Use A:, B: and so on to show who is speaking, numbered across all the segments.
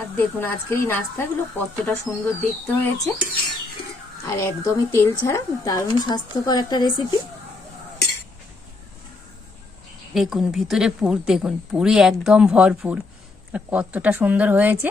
A: আর দেখুন আজকের এই নাস্তাগুলো কতটা সুন্দর দেখতে হয়েছে। আর একদমই তেল ছাড়া, দারুণ স্বাস্থ্যকর একটা রেসিপি দেখুন, ভিতরে পুর, দেখুন পুরি একদম ভরপুর। কতটা সুন্দর হয়েছে।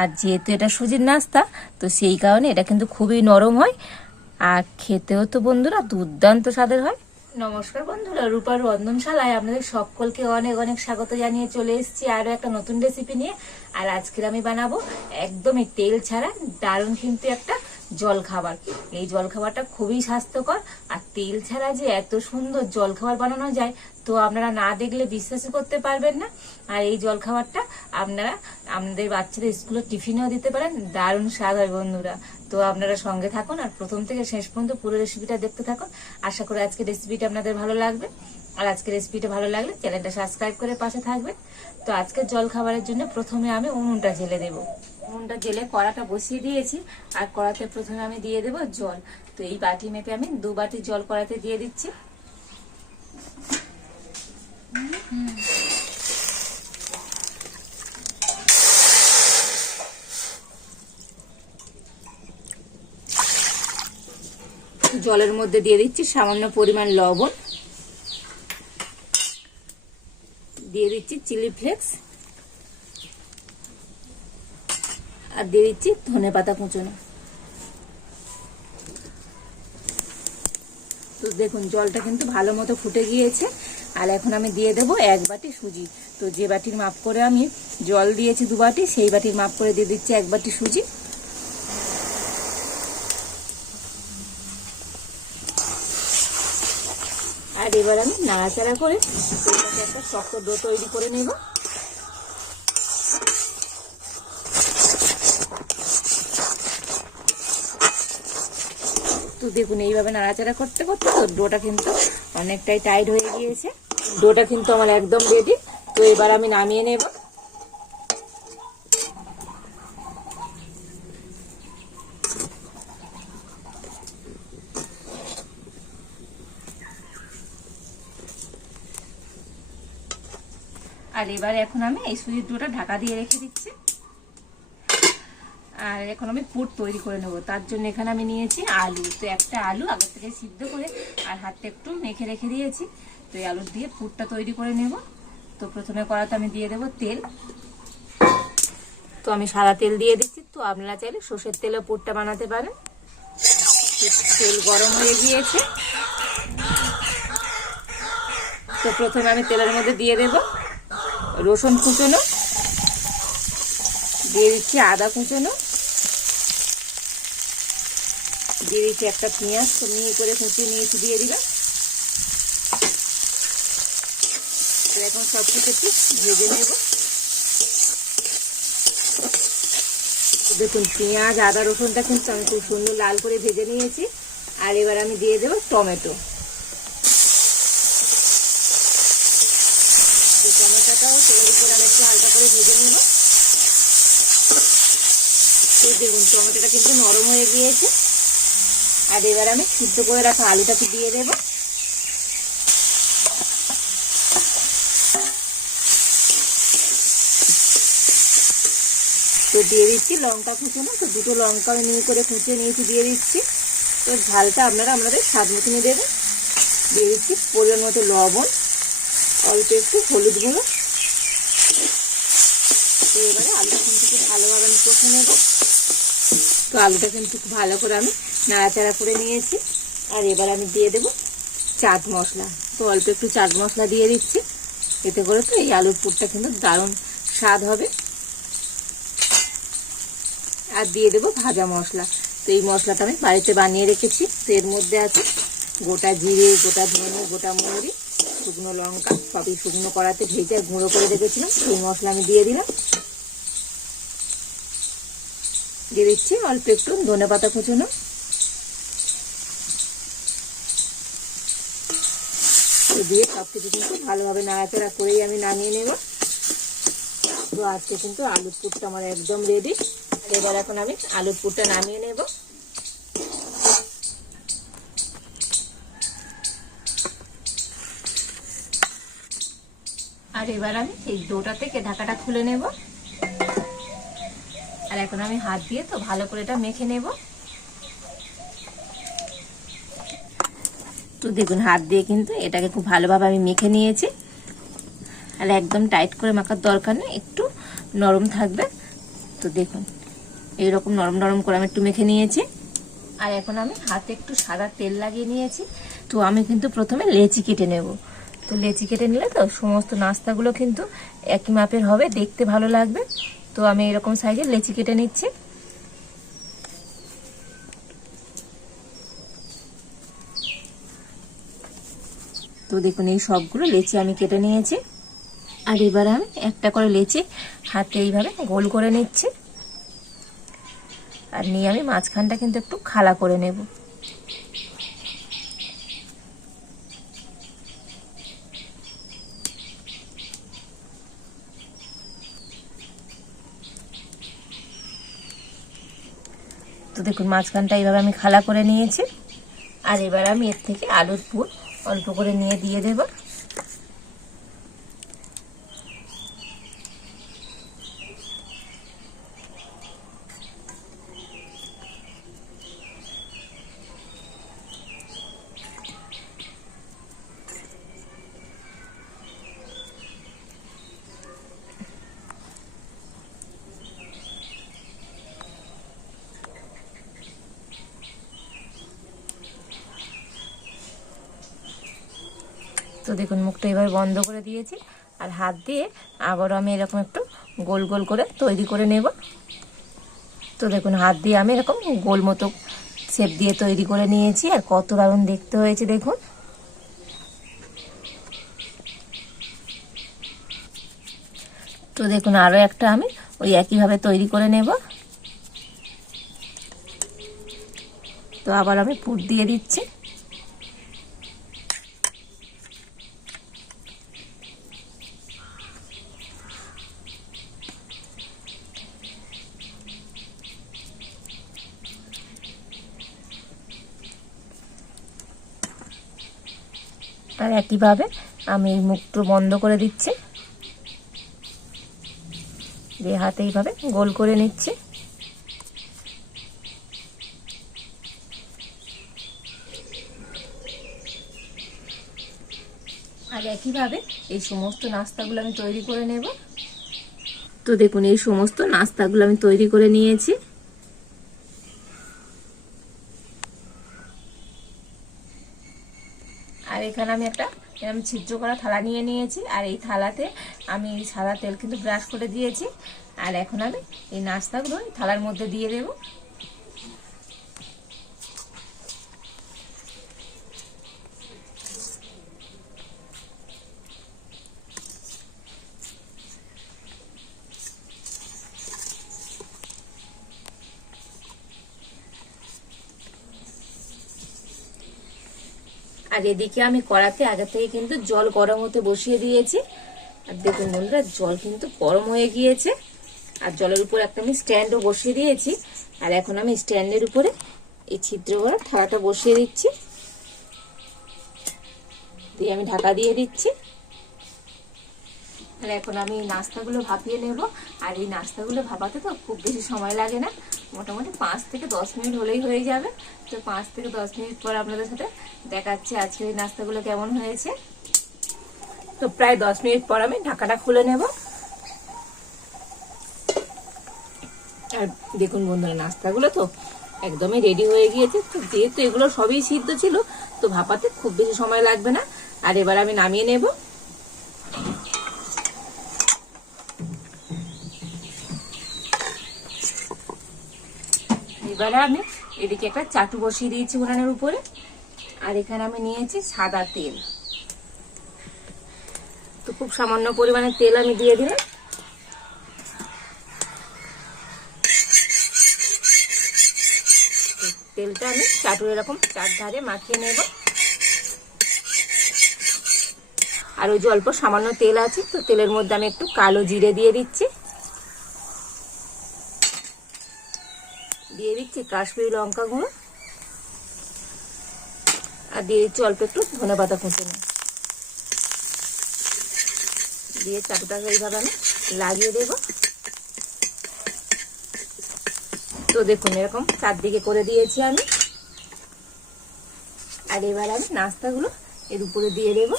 A: আর যেহেতু এটা সুজির নাস্তা, তো সেই কারণে এটা কিন্তু খুবই নরম হয়। আর খেতেও তো বন্ধুরা দুর্দান্ত স্বাদের হয়। নমস্কার বন্ধুরা, রূপার রন্ধনশালায় আপনাদের সকলকে অনেক অনেক স্বাগত জানিয়ে চলে এসেছি আরও একটা নতুন রেসিপি নিয়ে। আর আজকের আমি বানাবো একদমই তেল ছাড়া, দারুণ কিন্তু একটা জল খাবার এই জল খাবারটা খুবই স্বাস্থ্যকর। আর তেল ছাড়া যে এত সুন্দর জল খাবার বানানো যায়, তো আপনারা না দেখলে বিশ্বাসই করতে পারবেন না। আর এই জল খাবারটা আপনারা আপনাদের বাচ্চাদের স্কুলে টিফিনেও দিতে পারেন। দারুণ স্বাদ হয় বন্ধুরা। তো আপনারা সঙ্গে থাকুন আর প্রথম থেকে শেষ পর্যন্ত পুরো রেসিপিটা দেখতে থাকুন। আশা করি আজকে রেসিপিটা আপনাদের ভালো লাগবে। আর আজকে রেসিপিটা ভালো লাগলে চ্যানেলটা সাবস্ক্রাইব করে পাশে থাকবেন। তো আজকে জল খাবারের জন্য প্রথমে আমি উনুনটা জেলে দেবো। উনুনটা জেলে কড়াটা বসিয়ে দিয়েছি, আর কড়াতে প্রথমে আমি দিয়ে দেবো জল। তো এই বাটি মেপে আমি দু বাটি জল কড়াতে দিয়ে দিচ্ছি। জলের মধ্যে দিয়ে দিচ্ছি সামান্য পরিমাণ লবণ। দিয়ে দিচ্ছি চিলি ফ্লেক্স। আর দিয়ে দিচ্ছি ধনে পাতা কুচনো। তো দেখুন, জলটা কিন্তু ভালো মতো ফুটে গিয়েছে। আর এখন আমি দিয়ে দেব এক বাটি সুজি। তো যে বাটির মাপ করে আমি জল দিয়েছি দু বাটি, সেই বাটির মাপ করে দিয়ে দিচ্ছি এক বাটি সুজি। আর এবার আমি নাড়াচাড়া করে একটা শক্ত ডো তৈরি করে নেব। তো দেখুন, এইভাবে নাড়াচাড়া করতে করতে তো ডোটা কিন্তু অনেকটাই টাইট হয়ে গিয়েছে। ডোটা কিন্তু আমার একদম রেডি তো এবার আমি নামিয়ে নেব। আর এবার এখন আমি এই সুজির ডোটা ঢাকা দিয়ে রেখে দিচ্ছি। আর এখন আমি পুর তৈরি করে নেব। তার জন্য এখানে আমি নিয়েছি আলু। তো একটা আলু আগে থেকে সিদ্ধ করে আর হাতটা একটু মেখে রেখে দিয়েছি। তো এই আলু দিয়ে পুরটা তৈরি করে নেব। তো প্রথমে কড়াতে আমি দিয়ে দেবো তেল। তো আমি সাদা তেল দিয়ে দিচ্ছি। তো আপনারা চাইলে সর্ষের তেলে পুরটা বানাতে পারেন। তেল গরম হয়ে গিয়েছে। তো প্রথমে আমি তেলের মধ্যে দিয়ে দেব রসুন কুচনো। দিয়ে দিচ্ছি আদা কুচনো। দিয়ে দিচ্ছি একটা পেঁয়াজ। মিহি করে কুচিয়ে নিয়েছি, দিয়ে দিলাম। এখন সব কিছু একটু ভেজে নেব। দেখুন, পেঁয়াজ, আদা, রসুনটা কিন্তু আমি খুব সুন্দর লাল করে ভেজে নিয়েছি। আর এবার আমি দিয়ে দেবো টমেটো। টমেটোটাও তেলের উপর আমি একটু হালকা করে ভেজে নেব। দেখুন, টমেটোটা কিন্তু নরম হয়ে গিয়েছে। আর এবার আমি সিদ্ধ করে রাখা আলুটাকে দিয়ে দেব। তো দিয়ে দিচ্ছি লঙ্কা কুচোনো তো দুটো লঙ্কা আমি নিয়ে করে কুচিয়ে নিয়েছি, দিয়ে দিচ্ছি। তো ঝালটা আপনারা আপনাদের স্বাদ মতনই দেবেন। দিয়ে দিচ্ছি পরিমাণ মতো লবণ, অল্প একটু হলুদ গুঁড়ো। তো এবারে আলুটা কিন্তু ভালোভাবে আমি কষে নেব। তো আলুটা কিন্তু ভালো করে আমি নাড়াচাড়া করে নিয়েছি। আর এবার আমি দিয়ে দেব চাট মশলা। তো অল্প একটু চাট মশলা দিয়ে দিচ্ছি। এতে করে তো এই আলুর পুরটা কিন্তু দারুণ স্বাদ হবে। আর দিয়ে দেবো ভাজা মশলা। তো এই মশলাটা আমি বাড়িতে বানিয়ে রেখেছি। তো এর মধ্যে আছে গোটা জিরে, গোটা ধনে, গোটা মৌরি, শুকনো লঙ্কা, সবই শুকনো কড়াতে ভেজে গুঁড়ো করে রেখেছিলাম। সেই মশলা আমি দিয়ে দিলাম। দিয়ে দিচ্ছি, অল্প একটু ধনে পাতা কুচোনো। দিয়ে সব কিছু কিন্তু ভালোভাবে নাড়াচাড়া করেই আমি নামিয়ে নেব। তো আজকে কিন্তু আলুর পুরটা আমার একদম রেডি এবার এখন আমি আলুর পুরটা নামিয়ে নেব। আর এবার আমি এই ডোটা থেকে ঢাকাটা খুলে নেব। আর এখন আমি হাত দিয়ে তো ভালো করে এটা মেখে নেব। তো দেখুন, হাত দিয়ে কিন্তু এটাকে খুব ভালোভাবে আমি মেখে নিয়েছি। আর একদম টাইট করে মাখার দরকার নেই, একটু নরম থাকবে। তো দেখুন, এইরকম নরম নরম করে আমি একটু মেখে নিয়েছি। আর এখন আমি হাতে একটু সাদা তেল লাগিয়ে নিয়েছি। তো আমি কিন্তু প্রথমে লেচি কেটে নেব। তো লেচি কেটে নিলে তো সমস্ত নাস্তাগুলো কিন্তু একই মাপের হবে, দেখতে ভালো লাগবে। তো আমি এরকম সাইজের লেচি কেটে নিচ্ছি। তো দেখুন, এই সবগুলো লেচি আমি কেটে নিয়েছি। আর এবার আমি একটা করে লেচি হাতে এইভাবে গোল করে নিচ্ছি। আর নিয়ে আমি মাঝখানটা কিন্তু একটু খালা করে নেব। দেখুন, মাঝখানটা এইভাবে আমি খালা করে নিয়েছি। আর এবার আমি এর থেকে আলুর পুর অল্প করে নিয়ে দিয়ে দেব। দেখুন, মুখটা এবার বন্ধ করে দিয়েছি আর হাত দিয়ে আবারও আমি এরকম একটু গোল গোল করে তৈরি করে নেব। তো দেখুন, হাত দিয়ে আমি এরকম গোল মতো শেপ দিয়ে তৈরি করে নিয়েছি আর কত দারুণ দেখতে হয়েছে, দেখুন। তো দেখুন, আরও একটা আমি ওই একইভাবে তৈরি করে নেব। তো আবার আমি পুর দিয়ে দিচ্ছি। আর একইভাবে আমি মুখটা বন্ধ করে দিচ্ছি। দিয়ে হাতে এইভাবে গোল করে নিচ্ছি। আর একইভাবে এই সমস্ত নাস্তাগুলো আমি তৈরি করে নেব। তো দেখুন, এই সমস্ত নাস্তাগুলো আমি তৈরি করে নিয়েছি। এখানে আমি একটা এরকম ছিদ্র করা থালা নিয়ে নিয়েছি, আর এই থালাতে আমি এই সাদা তেল কিন্তু ব্রাশ করে দিয়েছি। আর এখন আমি এই নাস্তাগুলো থালার মধ্যে দিয়ে দেব। আর এদিকে আমি কড়াতে, আগে থেকে কিন্তু জল গরম হতে বসিয়ে দিয়েছি। আর দেখুন বন্ধুরা, জল কিন্তু গরম হয়ে গিয়েছে। আর জলের উপর একটা আমি স্ট্যান্ডও বসিয়ে দিয়েছি। আর এখন আমি স্ট্যান্ডের উপরে এই ছিদ্র করা থালাটা বসিয়ে দিচ্ছি। দিয়ে আমি ঢাকা দিয়ে দিচ্ছি। আর এখন আমি নাস্তাগুলো ভাপিয়ে নেব। আর এই নাস্তাগুলো ভাপাতে তো খুব বেশি সময় লাগে না। মোটামুটি পাঁচ থেকে দশ মিনিট হলেই হয়ে যাবে। তো পাঁচ থেকে দশ মিনিট পর আপনাদের সাথে দেখাচ্ছি আজকে এই নাস্তাগুলো কেমন হয়েছে। তো প্রায় দশ মিনিট পর আমি ঢাকাটা খুলে নেব। আর দেখুন বন্ধুরা, নাস্তাগুলো তো একদমই রেডি হয়ে গিয়েছে। তো যেহেতু এগুলো সবই সিদ্ধ ছিল, তো ভাপাতে খুব বেশি সময় লাগবে না। আর এবার আমি নামিয়ে নেব। এবারে আমি এদিকে একটা চাটু বসিয়ে দিয়েছি উনানের উপরে। আর এখানে আমি নিয়েছি সাদা তেল। তো খুব সামান্য পরিমাণে তেল আমি দিয়ে দিলাম। তেলটা আমি চাটুর এরকম চার ধারে মাখিয়ে নেব। আর ওই যে অল্প সামান্য তেল আছে, তো তেলের মধ্যে আমি একটু কালো জিরে দিয়ে দিচ্ছি দিয়ে দিচ্ছি কাশ্মীরি লঙ্কা গুঁড়ো। আর দিয়ে দিচ্ছি অল্প একটু ধনে পাতা কুচনো দিয়ে চাটুটাকে এইভাবে আমি লাগিয়ে দেব। তো দেখুন, এরকম চারদিকে করে দিয়েছি আমি। আর এবার আমি নাস্তাগুলো এর উপরে দিয়ে দেবো।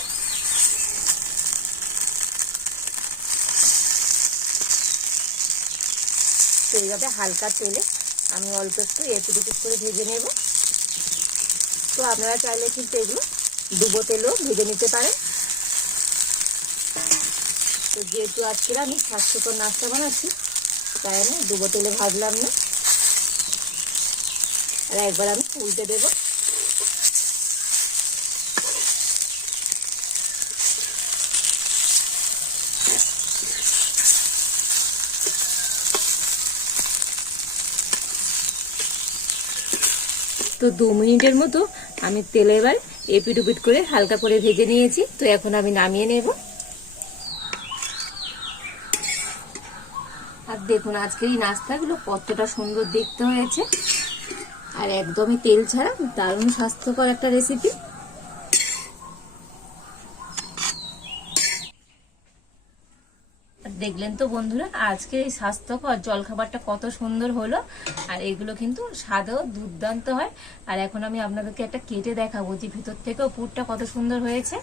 A: তো এইভাবে হালকা তেলে আমি অল্প একটু এপিট করে ভেজে নেব। তো আপনারা চাইলে কিন্তু এগুলো ডুবো তেলও ভেজে নিতে পারেন। তো যেহেতু আজকে আমি স্বাস্থ্যকর নাস্তা বানাচ্ছি, তাই আমি ডুবো তেলে ভাজলাম না। আর একবার আমি উল্টে দেবো। তো দু মিনিটের মতো আমি তেলে এবার এপিট উপিট করে হালকা করে ভেজে নিয়েছি। তো এখন আমি নামিয়ে নেব। আর দেখুন, আজকের এই নাস্তাগুলো কতটা সুন্দর দেখতে হয়েছে। আর একদমই তেল ছাড়া দারুণ স্বাস্থ্যকর একটা রেসিপি দেখলেন তো বন্ধুরা, আজকে এই স্বাস্থ্যকর জলখাবারটা কত সুন্দর হলো। আর এগুলো কিন্তু স্বাদেও দুর্দান্ত হয়। আর এখন আমি আপনাদেরকে একটা কেটে দেখাবো, যে ভিতর থেকেও পুরটা কত সুন্দর হয়েছে।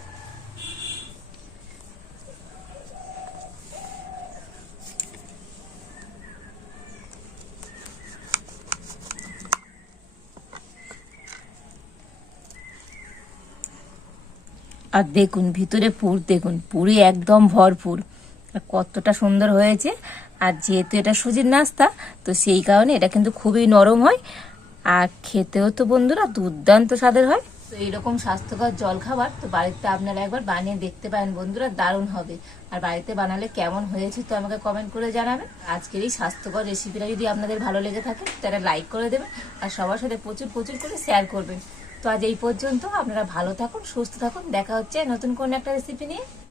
A: আর দেখুন, ভিতরে পুর, দেখুন পুরি একদম ভরপুর। কতটা সুন্দর হয়েছে। আর যেহেতু এটা সুজির নাস্তা, তো সেই কারণে এটা কিন্তু খুবই নরম হয়। আর খেতেও তো বন্ধুরা দুর্দান্ত স্বাদের হয়। তো এইরকম স্বাস্থ্যকর জল খাবার তো বাড়িতে আপনারা একবার বানিয়ে দেখতে পারেন বন্ধুরা, দারুণ হবে। আর বাড়িতে বানালে কেমন হয়েছে তো আমাকে কমেন্ট করে জানাবেন। আজকের এই স্বাস্থ্যকর রেসিপিটা যদি আপনাদের ভালো লেগে থাকে, তাহলে লাইক করে দেবেন। আর সবার সাথে প্রচুর প্রচুর করে শেয়ার করবেন। তো আজ এই পর্যন্ত আপনারা ভালো থাকুন, সুস্থ থাকুন। দেখা হচ্ছে নতুন কোন একটা রেসিপি নিয়ে।